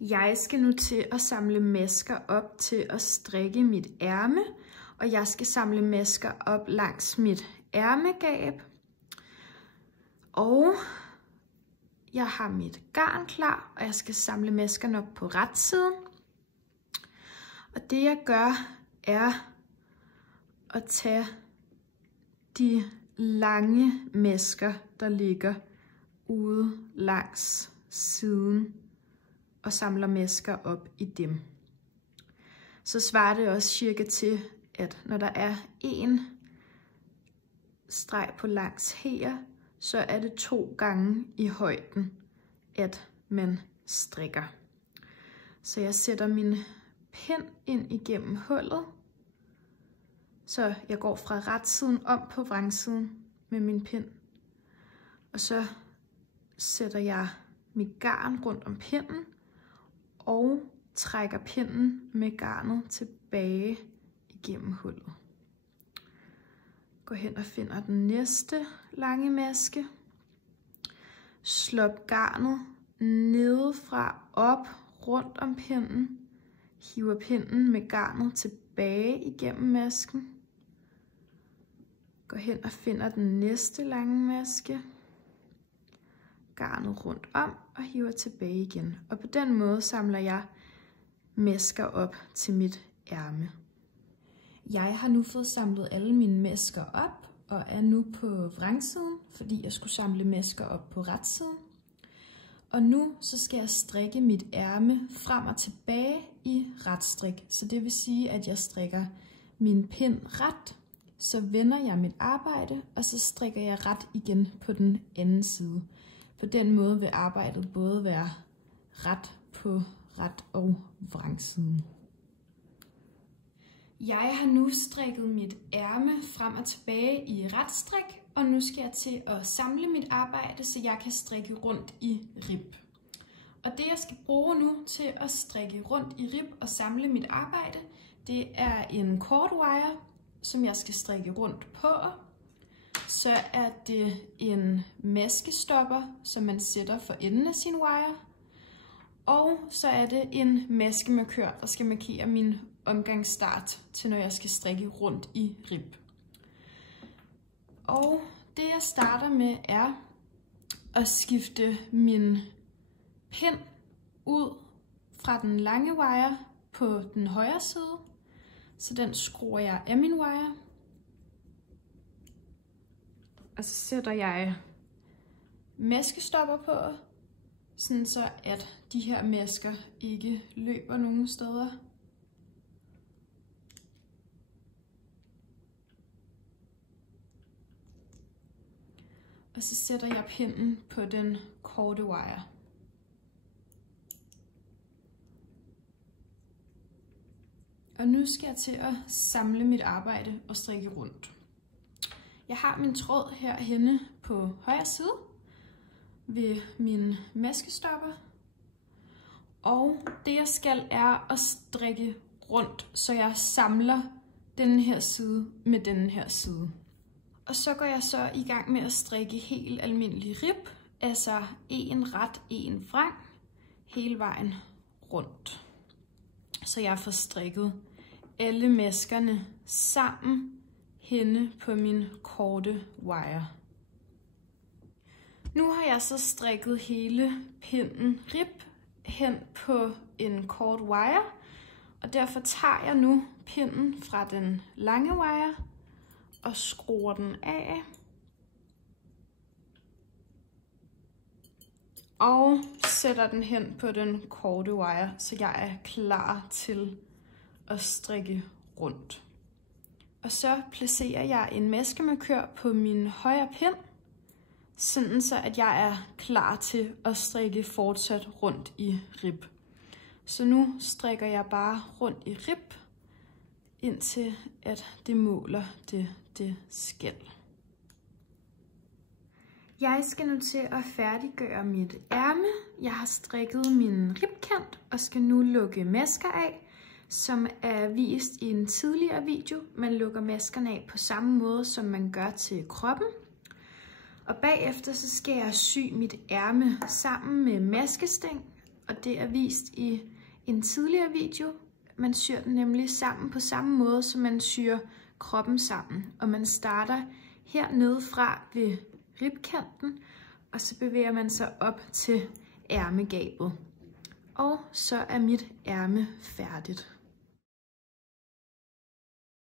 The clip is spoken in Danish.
Jeg skal nu til at samle masker op til at strikke mit ærme, og jeg skal samle masker op langs mit ærmegab. Og jeg har mit garn klar, og jeg skal samle maskerne op på retsiden. Og det jeg gør, er at tage de lange masker, der ligger ude langs siden, og samler masker op i dem. Så svarer det også cirka til, at når der er en streg på langs her, så er det 2 gange i højden, at man strikker. Så jeg sætter min pind ind igennem hullet, så jeg går fra retsiden om på vrangsiden med min pind. Og så sætter jeg mit garn rundt om pinden, og trækker pinden med garnet tilbage igennem hullet. Går hen og finder den næste lange maske. Slår garnet nedefra op rundt om pinden. Hiver pinden med garnet tilbage igennem masken. Går hen og finder den næste lange maske. Garnet rundt om og hiver tilbage igen. Og på den måde samler jeg masker op til mit ærme. Jeg har nu fået samlet alle mine masker op og er nu på vrangsiden, fordi jeg skulle samle masker op på retsiden. Og nu så skal jeg strikke mit ærme frem og tilbage i retstrik. Så det vil sige, at jeg strikker min pind ret, så vender jeg mit arbejde, og så strikker jeg ret igen på den anden side. På den måde vil arbejdet både være ret på ret og vrangsiden. Jeg har nu strikket mit ærme frem og tilbage i retstrik, og nu skal jeg til at samle mit arbejde, så jeg kan strikke rundt i rib. Og det jeg skal bruge nu til at strikke rundt i rib og samle mit arbejde, det er en cord wire, som jeg skal strikke rundt på. Så er det en maskestopper, som man sætter for enden af sin wire. Og så er det en maskemarkør, der skal markere min omgangsstart til, når jeg skal strikke rundt i rib. Og det jeg starter med er at skifte min pind ud fra den lange wire på den højre side. Så den skruer jeg af min wire. Og så sætter jeg maskestopper på, sådan så at de her masker ikke løber nogen steder. Og så sætter jeg pinden på den korte wire. Og nu skal jeg til at samle mit arbejde og strikke rundt. Jeg har min tråd herhenne på højre side ved min maskestopper. Og det jeg skal er at strikke rundt, så jeg samler denne her side med denne her side. Og så går jeg så i gang med at strikke helt almindelig rib, altså en ret, en vrang, hele vejen rundt. Så jeg får strikket alle maskerne sammen henne på min korte wire. Nu har jeg så strikket hele pinden rib hen på en kort wire, og derfor tager jeg nu pinden fra den lange wire og skruer den af. Og sætter den hen på den korte wire, så jeg er klar til at strikke rundt. Og så placerer jeg en maskemarkør på min højre pind, sådan så at jeg er klar til at strikke fortsat rundt i rib. Så nu strikker jeg bare rundt i rib, indtil at det måler det skal. Jeg skal nu til at færdiggøre mit ærme. Jeg har strikket min ribkant og skal nu lukke masker af, som er vist i en tidligere video. Man lukker maskerne af på samme måde, som man gør til kroppen. Og bagefter så skal jeg sy mit ærme sammen med maskestæng og det er vist i en tidligere video. Man syr den nemlig sammen på samme måde, som man syr kroppen sammen. Og man starter hernede fra ved ribkanten, og så bevæger man sig op til ærmegabet. Og så er mit ærme færdigt.